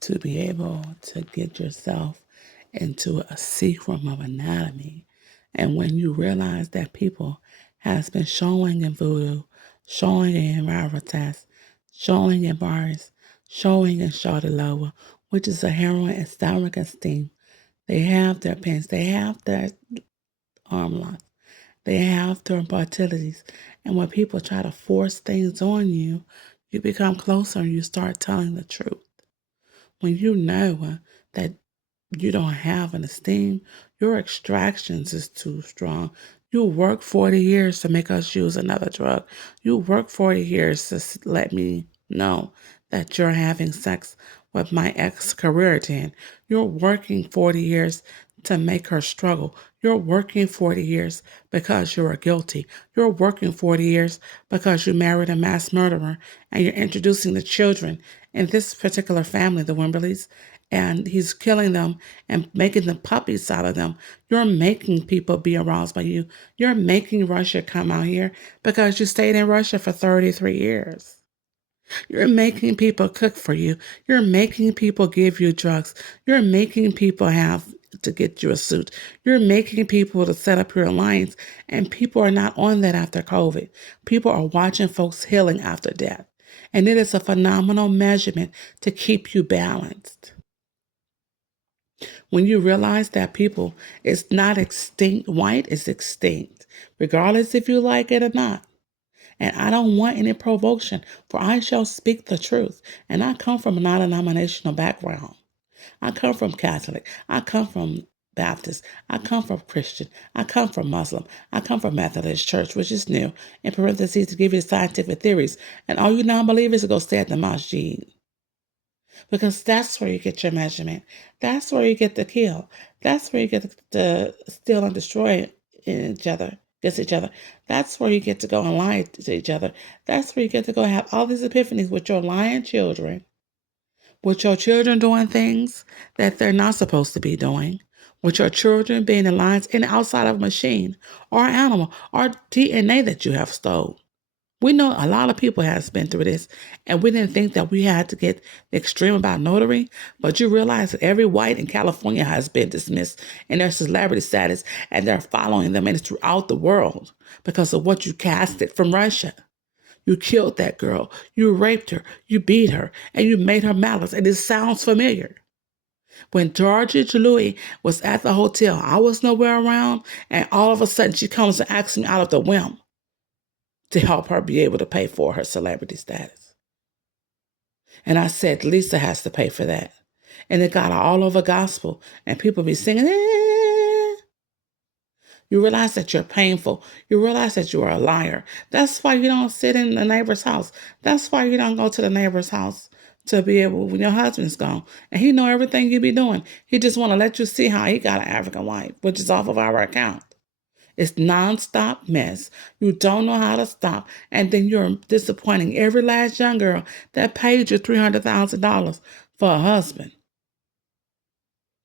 to be able to get yourself into a secret of anatomy. And when you realize that people has been showing in voodoo, showing in Raritas, showing in bars, showing in Charlotte Lower, which is a heroin and stomach esteem. They have their pens, they have their arm locks, they have their fertilities. And when people try to force things on you, you become closer and you start telling the truth. When you know that you don't have an esteem, your extractions is too strong. You work 40 years to make us use another drug. You work 40 years to let me know that you're having sex with my ex-career 10. You're working 40 years to make her struggle. You're working 40 years because you're guilty. You're working 40 years because you married a mass murderer and you're introducing the children in this particular family, the Wimberleys, and he's killing them and making the puppies out of them. You're making people be aroused by you. You're making Russia come out here because you stayed in Russia for 33 years. You're making people cook for you. You're making people give you drugs. You're making people have to get you a suit. You're making people to set up your alliance, and people are not on that after COVID. People are watching folks healing after death. And it is a phenomenal measurement to keep you balanced. When you realize that people is not extinct, white is extinct, regardless if you like it or not. And I don't want any provocation, for I shall speak the truth. And I come from a non-denominational background. I come from Catholic. I come from Baptist. I come from Christian. I come from Muslim. I come from Methodist Church, which is new, in parentheses to give you scientific theories. And all you non-believers go stay at the masjid. Because that's where you get your measurement. That's where you get the kill. That's where you get to steal and destroy against each other. That's where you get to go and lie to each other. That's where you get to go and have all these epiphanies with your lying children, with your children doing things that they're not supposed to be doing, with your children being in lines and outside of a machine or animal or DNA that you have stole. We know a lot of people has been through this, and we didn't think that we had to get extreme about notary, but you realize that every white in California has been dismissed in their celebrity status, and they're following them, and it's throughout the world because of what you casted from Russia. You killed that girl, you raped her, you beat her, and you made her malice, and it sounds familiar. When Georgia Louis was at the hotel, I was nowhere around, and all of a sudden she comes and asks me out of the whim to help her be able to pay for her celebrity status. And I said, Lisa has to pay for that. And it got all over gospel, and people be singing, eh. You realize that you're painful. You realize that you are a liar. That's why you don't sit in the neighbor's house. That's why you don't go to the neighbor's house to be able, when your husband's gone. And he know everything you be doing. He just want to let you see how he got an African wife, which is off of our account. It's nonstop mess. You don't know how to stop. And then you're disappointing every last young girl that paid you $300,000 for a husband.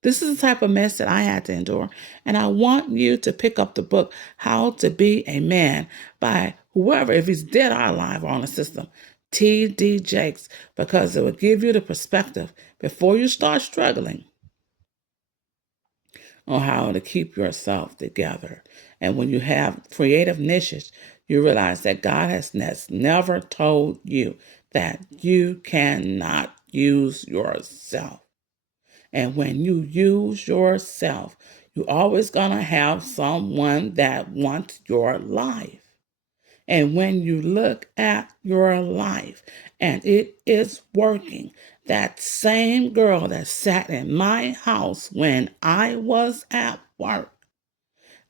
This is the type of mess that I had to endure. And I want you to pick up the book, How to Be a Man, by whoever, if he's dead or alive or on the system, T.D. Jakes, because it will give you the perspective before you start struggling on how to keep yourself together. And when you have creative niches, you realize that God has never told you that you cannot use yourself. And when you use yourself, you're always going to have someone that wants your life. And when you look at your life and it is working, that same girl that sat in my house when I was at work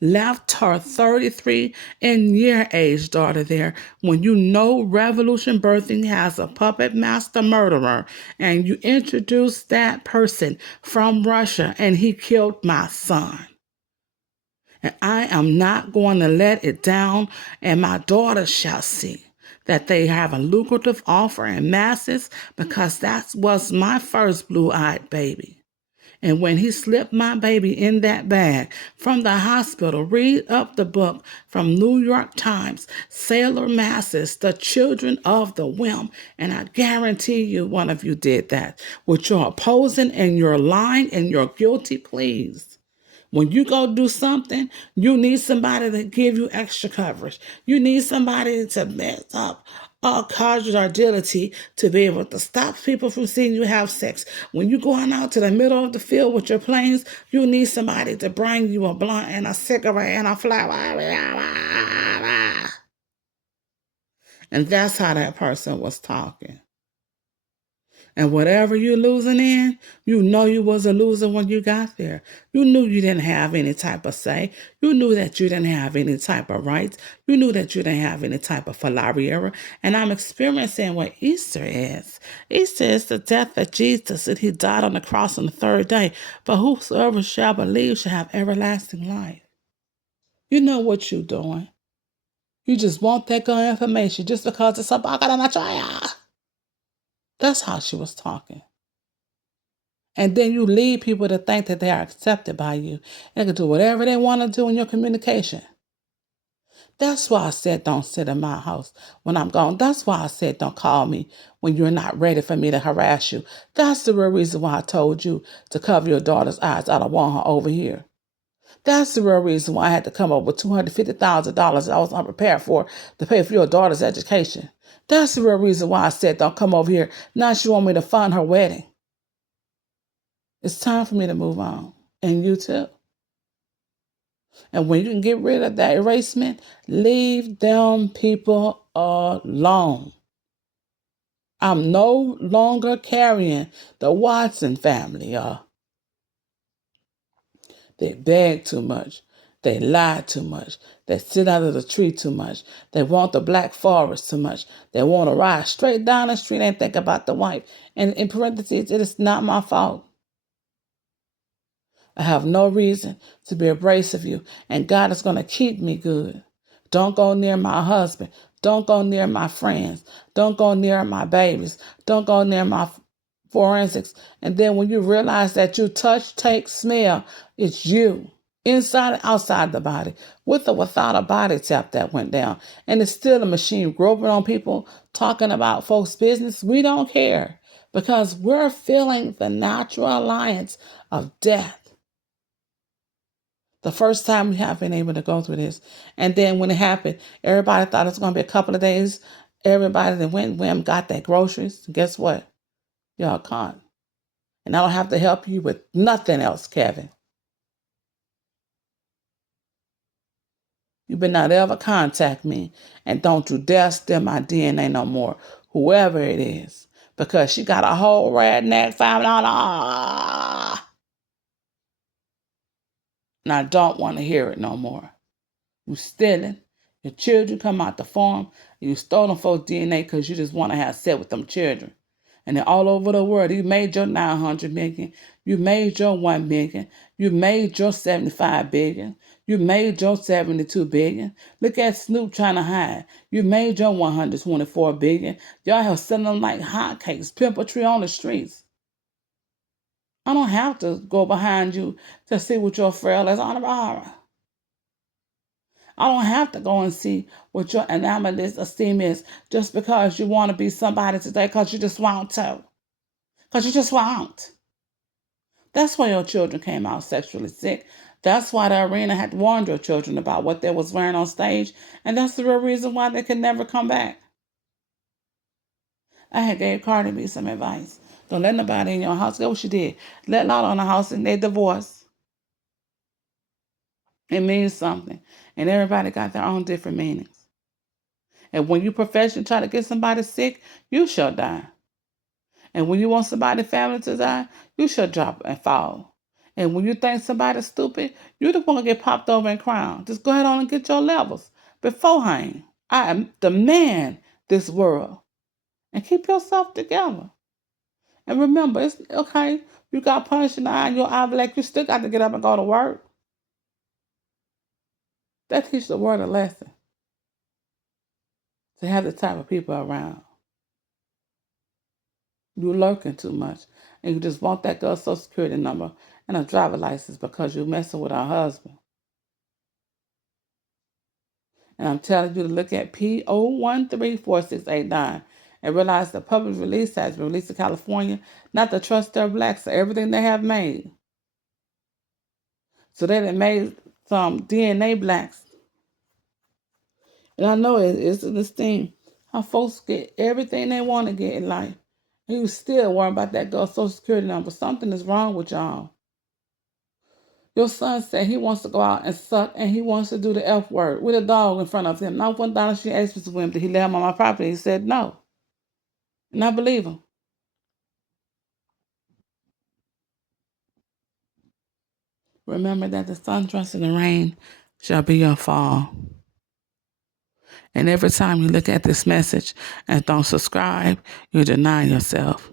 left her 33 in year age daughter there when you know Revolution Birthing has a puppet master murderer and you introduce that person from Russia and he killed my son. And I am not going to let it down, and my daughters shall see that they have a lucrative offer in masses because that was my first blue-eyed baby. And when he slipped my baby in that bag from the hospital, read up the book from New York Times, Sailor Masses, The Children of the Whim. And I guarantee you one of you did that with your opposing and your lying and your guilty pleas. When you go do something, you need somebody to give you extra coverage. You need somebody to mess up cause your agility to be able to stop people from seeing you have sex. When you're going out to the middle of the field with your planes, you need somebody to bring you a blunt and a cigarette and a flower. And that's how that person was talking. And whatever you're losing in, you know you was a loser when you got there. You knew you didn't have any type of say. You knew that you didn't have any type of rights. You knew that you didn't have any type of philariera. And I'm experiencing what Easter is. Easter is the death of Jesus, and he died on the cross on the third day. But whosoever shall believe shall have everlasting life. You know what you're doing. You just want that good information just because it's a baka. That's how she was talking. And then you lead people to think that they are accepted by you. They can do whatever they want to do in your communication. That's why I said don't sit in my house when I'm gone. That's why I said don't call me when you're not ready for me to harass you. That's the real reason why I told you to cover your daughter's eyes. I don't want her over here. That's the real reason why I had to come up with $250,000 I was unprepared for to pay for your daughter's education. That's the real reason why I said don't come over here. Now she want me to fund her wedding. It's time for me to move on. And you too. And when you can get rid of that erasement, leave them people alone. I'm no longer carrying the Watson family. They beg too much. They lie too much. They sit under the tree too much. They want the black forest too much. They want to ride straight down the street and think about the wife. And in parentheses, it is not my fault. I have no reason to be abrasive of you, and God is going to keep me good. Don't go near my husband. Don't go near my friends. Don't go near my babies. Don't go near my forensics. And then when you realize that you touch, take, smell, it's you. Inside and outside the body, with or without a body tap that went down. And it's still a machine groping on people, talking about folks' business. We don't care because we're feeling the natural alliance of death. The first time we have been able to go through this. And then when it happened, everybody thought it was going to be a couple of days. Everybody that went got their groceries. Guess what? Y'all caught. And I don't have to help you with nothing else, Kevin. You better not ever contact me. And don't you dare steal my DNA no more. Whoever it is. Because she got a whole redneck family on her. And I don't want to hear it no more. You stealing. Your children come out the farm. And you stole them for DNA because you just want to have sex with them children. And then all over the world, you made your 900 million. You made your 1 billion. You made your 75 billion. You made your 72 billion. Look at Snoop trying to hide. You made your 124 billion. Y'all have selling them like hotcakes, pimpantry on the streets. I don't have to go behind you to see what your frail is on about. I don't have to go and see what your anomalous esteem is just because you want to be somebody today because you just want to. Because you just want. That's why your children came out sexually sick. That's why the arena had warned your children about what they was wearing on stage. And that's the real reason why they could never come back. I had gave Cardi B some advice. Don't let nobody in your house. Get what she did. Let Lotto in the house and they divorced. It means something. And everybody got their own different meanings. And when you professionally try to get somebody sick, you shall die. And when you want somebody's family to die, you shall drop and fall. And when you think somebody's stupid, you're the one to get popped over and crowned. Just go ahead on and get your levels beforehand. I am the man this world. And keep yourself together. And remember, it's okay. You got punched in the eye, your eye black, you still got to get up and go to work. That teaches the world a lesson. To have the type of people around. You lurking too much. And you just want that girl's social security number. and a driver license because you're messing with our husband. And I'm telling you to look at P0134689 and realize the public release has been released to California, not to trust their blacks or everything they have made. So they done made some DNA blacks. And I know it's this thing, how folks get everything they want to get in life. And you still worry about that girl's social security number. Something is wrong with y'all. Your son said he wants to go out and suck and he wants to do the F word with a dog in front of him. Not one dollar she asked Mr. Williams, did he let him on my property? He said no. And I believe him. Remember that the sun, trust, and the rain shall be your fall. And every time you look at this message and don't subscribe, you deny yourself.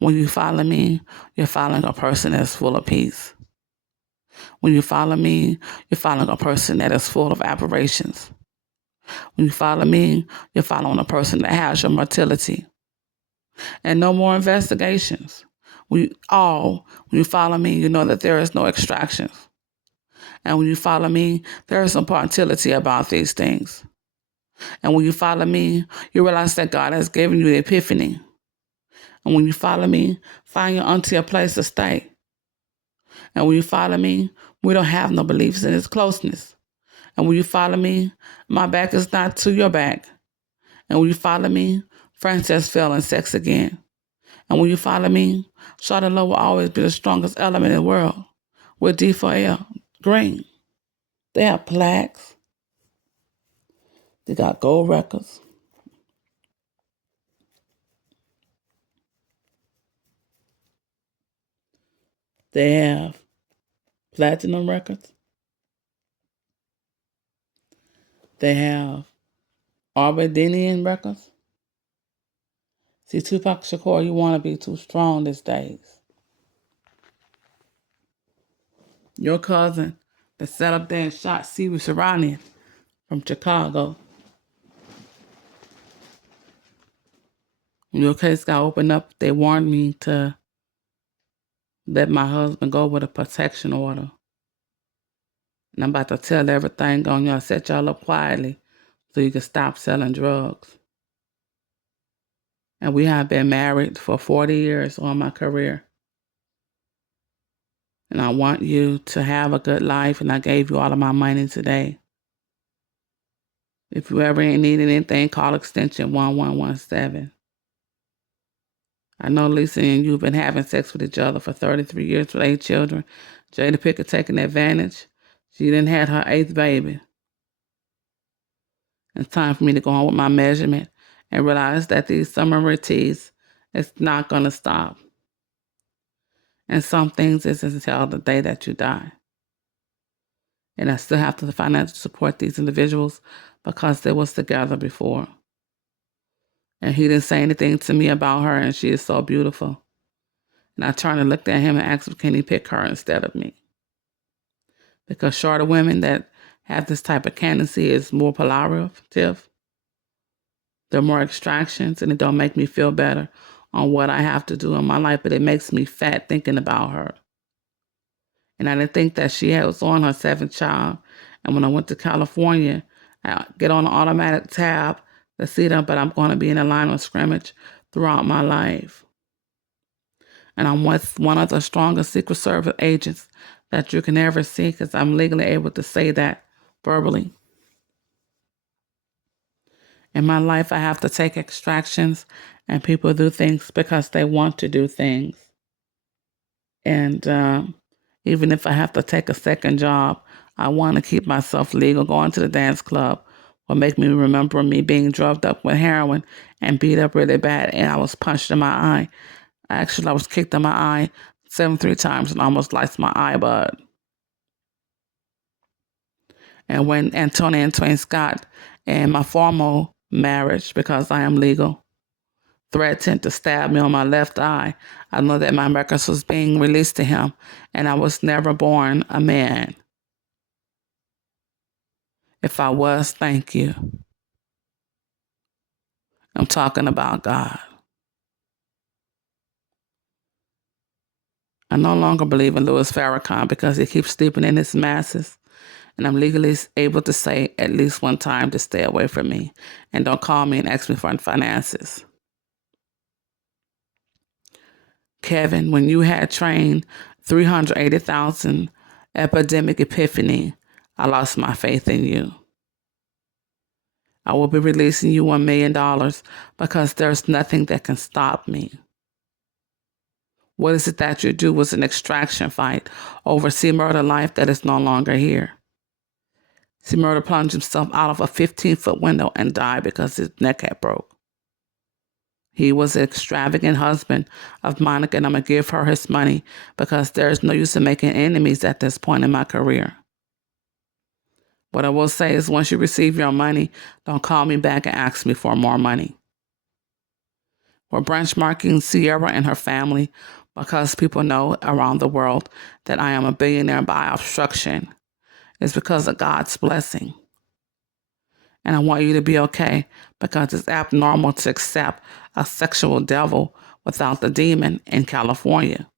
When you follow me, you're following a person that's full of peace. When you follow me, you're following a person that is full of aberrations. When you follow me, you're following a person that has your mortality. And no more investigations. When you follow me, you know that there is no extractions. And when you follow me, there is some partiality about these things. And when you follow me, you realize that God has given you the epiphany. And when you follow me, find your unto a place to stay. And when you follow me, we don't have no beliefs in His closeness. And when you follow me, my back is not to your back. And when you follow me, Frances fell in sex again. And when you follow me, Charlotte Lowe will always be the strongest element in the world. With D4L, green. They have plaques. They got gold records. They have platinum records. They have Arbidinian records. See, Tupac Shakur, you want to be too strong these days. Your cousin that sat up there and shot Steve Sharanian from Chicago. When your case got opened up, they warned me to let my husband go with a protection order. And I'm about to tell everything on y'all, set y'all up quietly so you can stop selling drugs. And we have been married for 40 years on my career. And I want you to have a good life, and I gave you all of my money today. If you ever need anything, call extension 1117. I know Lisa and you have been having sex with each other for 33 years with 8 children. Jada Pickett taking advantage. She didn't have her 8th baby. It's time for me to go on with my measurement and realize that these summary teas is not going to stop. And some things is until the day that you die. And I still have to financially support these individuals because they was together before. And he didn't say anything to me about her, and she is so beautiful. And I turned and looked at him and asked him, can he pick her instead of me? Because shorter women that have this type of candidacy is more polaritive. There are more extractions, and it don't make me feel better on what I have to do in my life, but it makes me fat thinking about her. And I didn't think that she was on her 7th child. And when I went to California, I get on an automatic tab to see them, but I'm going to be in a line of scrimmage throughout my life. And I'm one of the strongest Secret Service agents that you can ever see because I'm legally able to say that verbally. In my life, I have to take extractions, and people do things because they want to do things. And even if I have to take a second job, I want to keep myself legal. Going to the dance club will make me remember me being drugged up with heroin and beat up really bad, and I was punched in my eye. Actually, I was kicked in my eye 73 times and almost lost my eye bud. And when Antonia and Twain Scott and my formal marriage, because I am legal, threatened to stab me on my left eye, I know that my records was being released to him, and I was never born a man. If I was, thank you. I'm talking about God. I no longer believe in Louis Farrakhan because he keeps sleeping in his masses. And I'm legally able to say at least one time to stay away from me. And don't call me and ask me for finances. Kevin, when you had trained 380,000 epidemic epiphany, I lost my faith in you. I will be releasing you $1 million because there's nothing that can stop me. What is it that you do was an extraction fight over C. Murder life that is no longer here. C. Murder plunged himself out of a 15-foot window and died because his neck had broke. He was an extravagant husband of Monica, and I'm going to give her his money because there's no use in making enemies at this point in my career. What I will say is once you receive your money, don't call me back and ask me for more money. We're benchmarking Sierra and her family because people know around the world that I am a billionaire by obstruction. It's because of God's blessing. And I want you to be okay because it's abnormal to accept a sexual devil without the demon in California.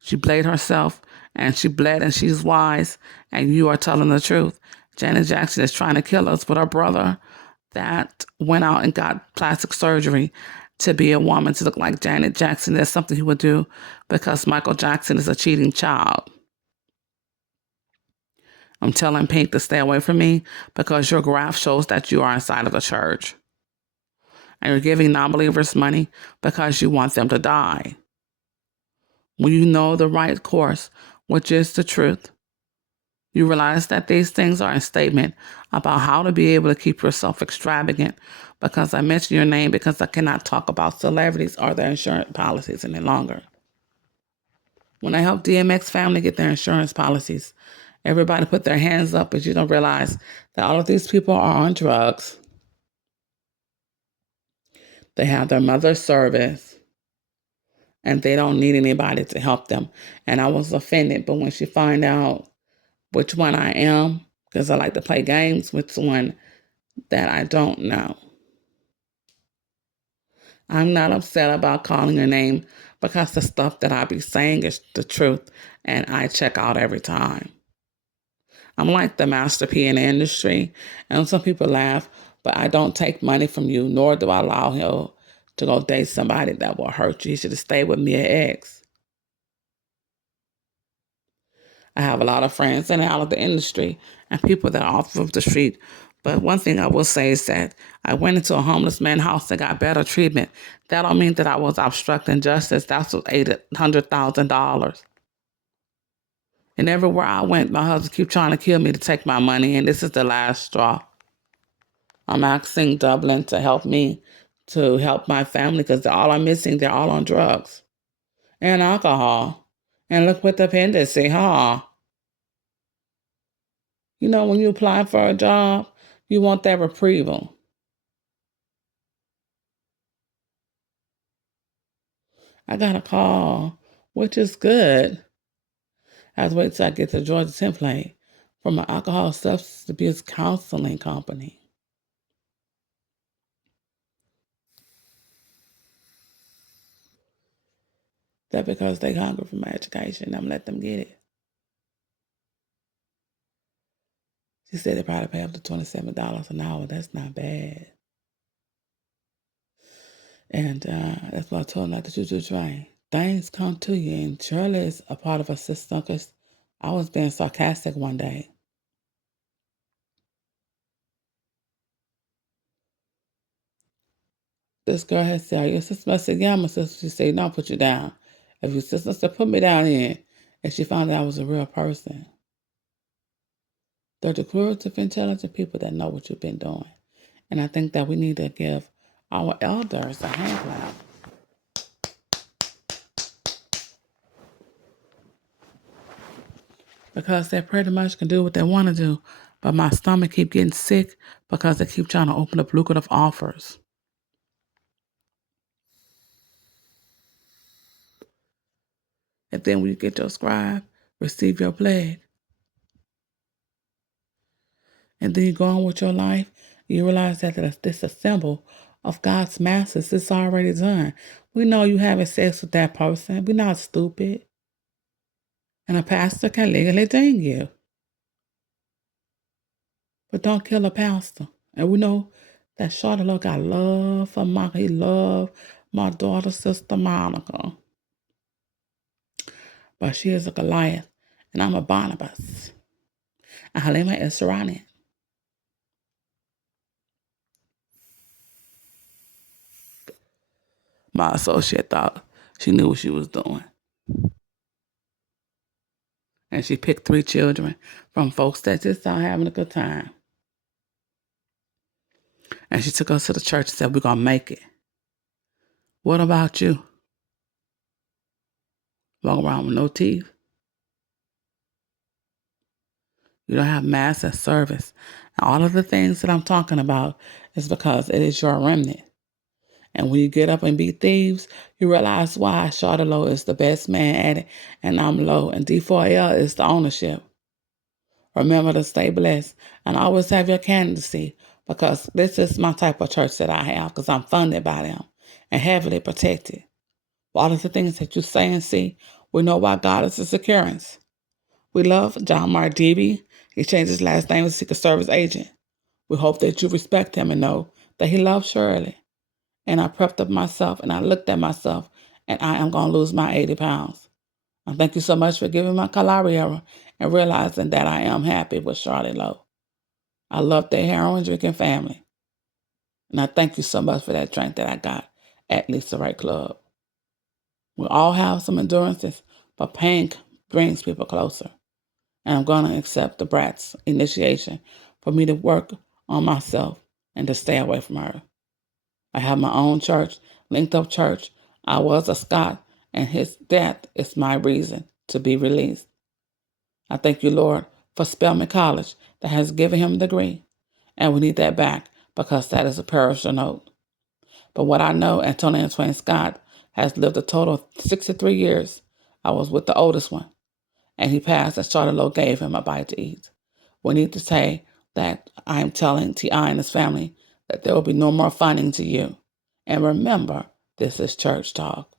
She bled herself and she bled and she's wise and you are telling the truth. Janet Jackson is trying to kill us, but her brother that went out and got plastic surgery to be a woman to look like Janet Jackson, that's something he would do because Michael Jackson is a cheating child. I'm telling Pink to stay away from me because your graph shows that you are inside of the church. And you're giving non-believers money because you want them to die. When you know the right course, which is the truth, you realize that these things are a statement about how to be able to keep yourself extravagant because I mention your name because I cannot talk about celebrities or their insurance policies any longer. When I help DMX family get their insurance policies, everybody put their hands up, but you don't realize that all of these people are on drugs. They have their mother's service, and they don't need anybody to help them. And I was offended, but when she find out which one I am, because I like to play games with someone that I don't know. I'm not upset about calling her name because the stuff that I be saying is the truth, and I check out every time. I'm like the Master P in the industry, and some people laugh, but I don't take money from you, nor do I allow him to go date somebody that will hurt you. He should have stayed with me at X. I have a lot of friends in and out of the industry and people that are off of the street. But one thing I will say is that I went into a homeless man's house and got better treatment. That don't mean that I was obstructing justice. That's what $800,000. And everywhere I went, my husband keep trying to kill me to take my money, and this is the last straw. I'm asking Dublin to help me, to help my family, because all I'm missing, they're all on drugs and alcohol. And look what the dependency, huh? You know, when you apply for a job, you want that retrieval. I got a call, which is good. I was waiting till I get to Georgia template from an alcohol substance abuse counseling company. That because they hungry for my education, I'm let them get it. She said they probably pay up to $27 an hour. That's not bad. And that's what I told them, not that you do train. Things come to you, and Shirley is a part of a system because I was being sarcastic one day. This girl had said, "Are your sister?" I said, "Yeah, my sister." She said, "No, put you down." If your sister said, "Put me down in," and she found out I was a real person. They're the creative, intelligent people that know what you've been doing. And I think that we need to give our elders a hand clap. Because they pretty much can do what they want to do. But my stomach keep getting sick because they keep trying to open up lucrative offers. And then when you get your scribe, receive your plague. And then you go on with your life, you realize that this is a symbol of God's masses. It's already done. We know you having sex with that person. We're not stupid. And a pastor can legally ding you. But don't kill a pastor. And we know that Charlotte got love for Monica. He loved my daughter, Sister Monica. But she is a Goliath, and I'm a Barnabas. And Halima is Serrani. My associate thought she knew what she was doing. And she picked 3 children from folks that just out having a good time. And she took us to the church and said, we're going to make it. What about you? Walk around with no teeth? You don't have mass at service. And all of the things that I'm talking about is because it is your remnant. And when you get up and beat thieves, you realize why Charlotte Lowe is the best man at it, and I'm low, and D4L is the ownership. Remember to stay blessed and always have your candidacy, because this is my type of church that I have, because I'm funded by them and heavily protected. All of the things that you say and see, we know why God is a securance. We love John Mardeeby. He changed his last name to Secret Service Agent. We hope that you respect him and know that he loves Shirley. And I prepped up myself and I looked at myself and I am going to lose my 80 pounds. I thank you so much for giving my Calariera and realizing that I am happy with Charlotte Lowe. I love their heroin drinking family. And I thank you so much for that drink that I got at Lisa Wright Club. We all have some endurances, but pain brings people closer. And I'm going to accept the brat's initiation for me to work on myself and to stay away from her. I have my own church, Linked Up Church. I was a Scot, and his death is my reason to be released. I thank you, Lord, for Spelman College that has given him a degree, and we need that back because that is a perishable note. But what I know, Antonio Twain Scott has lived a total of 63 years. I was with the oldest one, and he passed, and Charlotte Lowe gave him a bite to eat. We need to say that I am telling T.I. and his family that there will be no more funding to you. And remember, this is Church Talk.